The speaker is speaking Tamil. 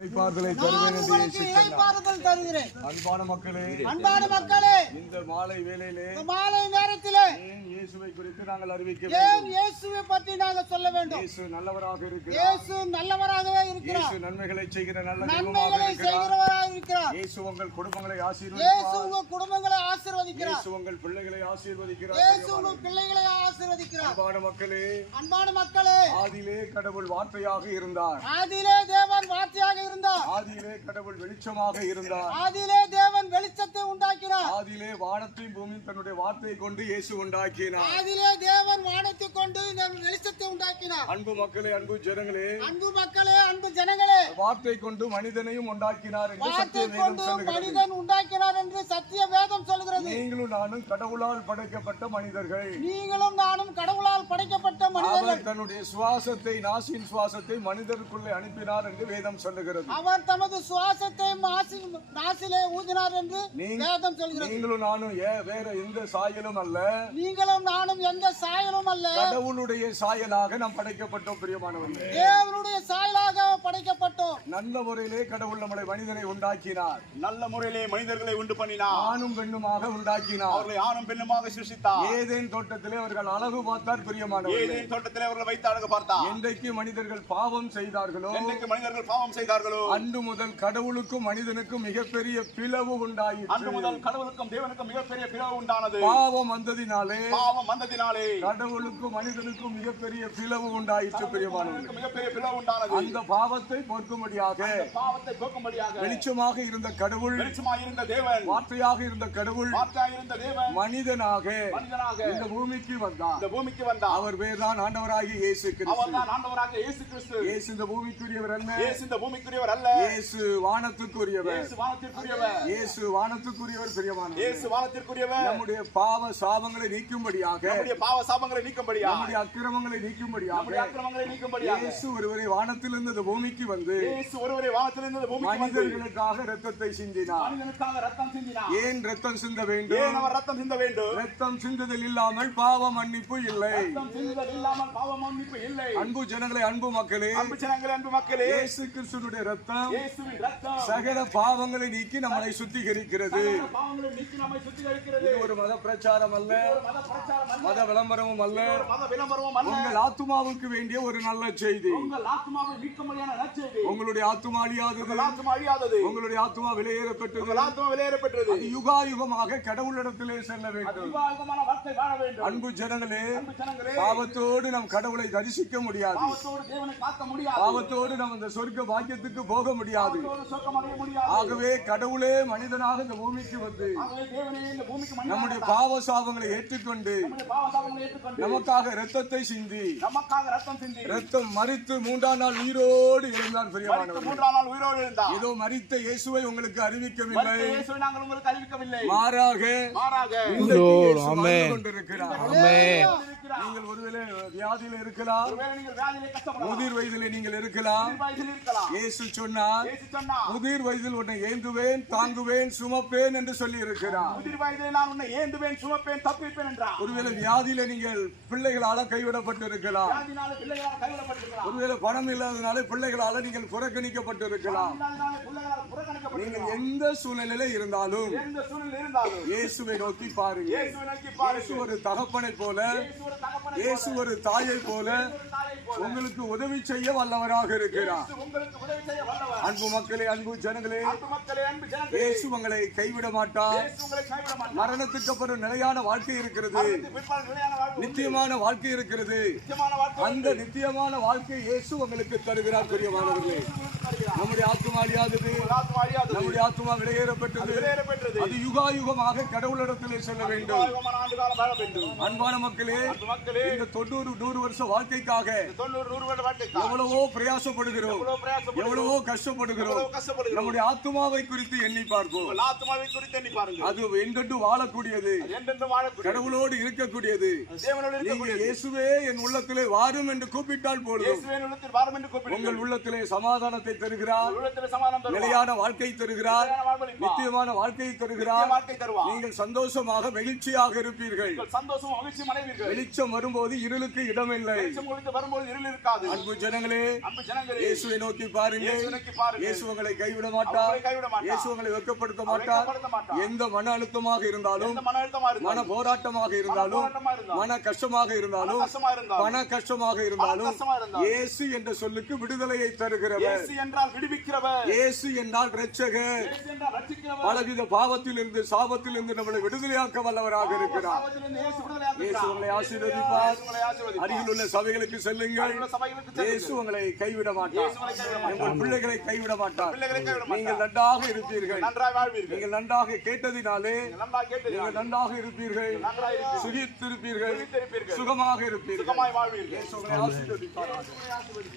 இளைப்பாறுதல் தருகிறேன். அன்பான மக்களே, இந்த மாலை வேளையிலே மாலை நேரத்திலே இயேசுவை குறித்து நாங்கள் அறிவிக்க வேண்டும். இயேசுவை பற்றி நாங்கள் சொல்ல வேண்டும். இயேசு நல்லவராக இருக்கிறார். இயேசு நல்லவராகவே இருக்கிறார். இயேசு நன்மைகளை செய்கிற நல்ல தெய்வமாக இருக்கிறார். இயேசு உங்கள் குடும்பங்களை ஆசீர்வதிக்கிறார். இயேசு உங்கள் குடும்பங்களை ஆசீர்வதிக்கிறார். இயேசு உங்கள் பிள்ளைகளை ஆசீர்வதிக்கிறார். இயேசு உங்கள் பிள்ளைகளை ஆசீர்வதிக்கிறார். அன்பான மக்களே, ஆதியிலே கடவுள் வார்த்தையாக இருந்தார். ஆதியிலே தேவன் வார்த்தையாக இருந்தார். ஆதியிலே கடவுள் வெளிச்சமாக இருந்தார். ஆதியிலே தேவன் வெளிச்சத்தை உண்டாக்கினார். ஆதியிலே வானத்தையும் பூமியும் தன்னுடைய வார்த்தையை கொண்டு இயேசு உண்டாக்கினார். ஆதியிலே தேவன் வானத்தை கொண்டு வெளிச்சத்தை உண்டாக்கினார். அன்பு மக்களே, அன்பு ஜனங்களே, அன்பு ஜனங்களே, வார்த்தை கொண்டு மனிதனையும் உண்டாக்கினார் என்று சத்திய வேதம் சொல்கிறது. மனிதன் உண்டாக்கினார் என்று சத்திய வேதம் சொல்கிறது. நீங்களும் நானும் கடவுளால் படைக்கப்பட்ட மனிதர்கள். நீங்களும் நானும் கடவுளால் படைக்கப்பட்ட மனிதர்கள். தன்னுடைய சுவாசத்தை, நாசின் சுவாசத்தை மனிதருக்குள்ளே அனுப்பினார் என்று வேதம் சொல்லுகிறது. அவர் தமது சுவாசத்தை நாசிலே ஊதினார் என்று வேதம் சொல்கிறது. நீங்களும் நானும் வேற எந்த சாயலும் அல்ல. நீங்களும் நானும் எந்த சாயலும் அல்ல. கடவுளுடைய சாயலாக நாம் படைக்கப்பட்டோம். பிரியமானவர்களே, தேவனுடைய சாயலாக படைக்கப்பட்டோம். நல்ல முறையிலே கடவுள் நம்மளை மனிதனை உண்டாக்கினார். நல்ல முறையிலே மனிதர்களை உண்டு பண்ணினார். ஆணும் பெண்ணுமாக உண்டாக்கினார். அவர்களை ஆணும் பெண்ணுமாக சிருஷ்டித்தார். ஏதேன் தோட்டத்திலே அவர்கள் அழகு பார்த்தார். பிரியமானவர்களே, ஏதேன் தோட்டத்திலே அவர்கள் வைத்து அழகு பார்த்தார். என்றைக்கு மனிதர்கள் பாவம் செய்தார்களோ, அன்று முதல் கடவுளுக்கும் மனிதனுக்கும் மிகப்பெரிய பிளவு உண்டாயிற்று. அன்று முதல் கடவுளுக்கும் தேவனுக்கும் மிகப்பெரிய பிளவு உண்டானது. பாவம் வந்ததினாலே கடவுளுக்கும் மனிதனுக்கும் மிகப்பெரிய பிளவு உண்டாயிற்று. பிரியமானவர்களே, மிகப்பெரிய பிளவு உண்டானது. அந்த பாவத்தை போக்கும்படியாக வெளிச்சமாக இருந்த கடவுள், வெளிச்சமாக இருந்த தேவன், வார்த்தையாக இருந்த கடவுள், வார்த்தையாக இருந்த தேவன் மனிதனாக இந்த பூமிக்கு வந்தார். இந்த பூமிக்கு வந்தார். அவர் பேர்தான் ஆண்டவராகிய இயேசு கிறிஸ்து. அவர்தான் ஆண்டவராகிய இயேசு கிறிஸ்து. இயேசு இந்த பூமிக்குரியவர் அல்ல. இயேசு இந்த பூமிக்குரியவர் அல்ல. இயேசு வானத்துக்குரியவர். இயேசு வானத்துக்குரியவர். இயேசு வானத்துக்குரியவர். பிரியமானவர்களே, இயேசு வானத்துக்குரியவர். நம்முடைய பாவ சாபங்களை நீக்கும்படியாக, நம்முடைய பாவ சாபங்களை நீக்கும்படியாக, நம்முடைய அக்கிரமங்களை நீக்கும்படியாக, நம்முடைய அக்கிரமங்களை நீக்கும்படியாக இயேசு ஒருவரே வானத்திலிருந்து இந்த பூமிக்கு வந்து, இயேசு ஒருவரே வானத்திலிருந்து இந்த பூமிக்கு வந்து மனிதர்களுக்காக இரத்தத்தை சிந்தினார். மனிதனுக்காக இரத்தம் சிந்தினார். ஏன் இரத்தம் சிந்த வேண்டும்? ஏன் அவர் இரத்தம் சிந்த வேண்டும்? இரத்தம் சிந்துதல் இல்லாமல் பாவ மன்னிப்பு இல்லை. இரத்தம் சிந்துதல் இல்லாமல் பாவ மன்னிப்பு இல்லை. அன்பு ஜனங்களே, அன்பு மக்களே, அன்பு ஜனங்களே, அன்பு மக்களே, இயேசு கிறிஸ்துவினுடைய இரத்தம், இயேசுவின் இரத்தம் சகல பாவங்களை நீக்கி நம்மை சுத்திகரிக்கிறது. பாவங்களை நீக்கி நம்மை சுத்திகரிக்கிறது. இது ஒரு மத பிரச்சாரம் அல்ல, மத விளம்பரமும் அல்ல, மத விளம்பரமும் அல்ல. உங்கள் ஆத்துமாவுக்கு வேண்டிய ஒரு நல்ல செய்தி. உங்கள் ஆத்துமாவை மீட்கும்படியான நற்செய்தி. உங்களுடைய ஆத்துமா அழியாதது. உங்கள் ஆத்துமா அழியாதது. உங்களுடைய ஆத்துமா விலையேறப்பட்டது. உங்கள் ஆத்துமா விலையேறப்பட்டது. அது யுகாயுகமாக கடவுளிடத்திலே செல்ல வேண்டும். யுகாயுகமான வாழ்க்கை வாழ வேண்டும். அன்பு ஜனங்களே, பாவத்தோடு நாம் கடவுளை தரிசிக்க முடியாது. பாவத்தோடு தேவனை காக்க முடியாது. பாவத்தோடு நாம் அந்த சொர்க்க பாக்கியத்துக்கு போக முடியாது. ஆகவே கடவுளே மனிதனாக இந்த பூமிக்கு வந்து நம்முடைய பாவ சாபங்களை ஏற்றுக்கொண்டு நமக்காக இரத்தத்தை சிந்தி, இரத்தம் மரித்து மூன்றாம் நாள் உயிரோடு எழுந்தார். பிரியமானவர்களே, ஏதோ மரித்த இயேசுவை உங்களுக்கு அறிவிக்கவில்லை, மாறாக கொண்டிருக்கிறார். நீங்கள் ஒருவேளை வியாதியில இருக்கலாம், முதிர் வயதிலே நீங்கள் இருக்கலாம். இயேசு சொன்னார், முதிர் வயதில் உன்னை ஏந்துவேன், தாங்குவேன், சுமப்பேன் என்று சொல்லி இருக்கிறார். முதிர் வயதிலே நான் உன்னை ஏந்துவேன், சுமப்பேன், தப்பிப்பேன் என்றார். ஒருவேளை வியாதியில நீங்கள் பிள்ளைகளால கைவிடப்பட்டு இருக்கலாம். ஒருவேளை பணம் இல்லாதனால பிள்ளைகளால நீங்கள் புறக்கணிக்கப்பட்டு இருக்கலாம். நீங்கள் எந்த சூழ்நிலையில இருந்தாலும் இயேசுவை நோக்கி பாருங்க. இயேசு ஒரு தகப்பனை போல, இயேசு ஒரு தாயை போல உங்களுக்கு உதவி செய்ய வல்லவராக இருக்கிறார். அன்பு மக்களே, அன்பு ஜனங்களே, இயேசு உங்களை கைவிட மாட்டார். மரணத்துக்கு அப்புறம் நிலையான வாழ்க்கை இருக்கிறது, நித்தியமான வாழ்க்கை இருக்கிறது. அந்த நித்தியமான வாழ்க்கை இயேசு உங்களுக்கு தருகிறார். பிரியமானவர்களே, நம்முடைய ஆத்துமா அழியாதது, நம்முடைய ஆத்துமா விலையேறப்பட்டது. அது யுகாயுகமாக கடவுளிடத்திலே செல்ல வேண்டும். அன்பான மக்களே, இந்த 90-100 வருஷ வாழ்க்கைக்காக எவ்வளவோ பிரயாசப்படுகிறோம், எவ்வளவோ கஷ்டப்படுகிறோம். நம்முடைய ஆத்துமாவை குறித்து எண்ணி பார்ப்போம். அது என்றென்று வாழக்கூடியது, கடவுளோடு இருக்கக்கூடியது. இயேசுவே என் உள்ளத்திலே வாரும் என்று கூப்பிட்டால் போதும், உங்கள் உள்ளத்திலே சமாதானத்தை தருகிறார், நிலையான வாழ்க்கை தருகிறார், நித்தியமான வாழ்க்கையை தருகிறார். நீங்கள் சந்தோஷமாக மகிழ்ச்சியாக இருப்பீர்கள். வெளிச்சம் வரும்போது இருளுக்கு இடமில்லை. அன்பு ஜனங்களே, இயேசுவை நோக்கி பாருங்கள். இயேசு உங்களை கைவிட மாட்டார். இயேசு உங்களை வெட்கப்படுத்த மாட்டார். எந்த மன அழுத்தமாக இருந்தாலும், மன போராட்டமாக இருந்தாலும், மன கஷ்டமாக இருந்தாலும், பண கஷ்டமாக இருந்தாலும், இயேசு என்ற சொல்லுக்கு விடுதலையை தருகிறவர். இயேசு என்றால் இரட்சகர். பலவித பாவத்தில் இருந்து, சாபத்தில் இருந்து நம்மளை விடுதலையாக்க வல்லவராக இருக்கிறார். இயேசு உங்களை ஆசீர்வதிப்பார். அருகில் உள்ள சபைகளுக்கு செல்லுங்கள். இயேசு உங்களை கைவிட மாட்டார். உங்கள் பிள்ளைகளை கைவிட மாட்டார். நீங்கள் நன்றாக இருப்பீர்கள். நீங்கள் நன்றாக கேட்டதினாலே நீங்கள் நன்றாக இருப்பீர்கள். சுகித்திருப்பீர்கள். சுகமாக இருப்பீர்கள். இயேசு உங்களை ஆசீர்வதிப்பார்.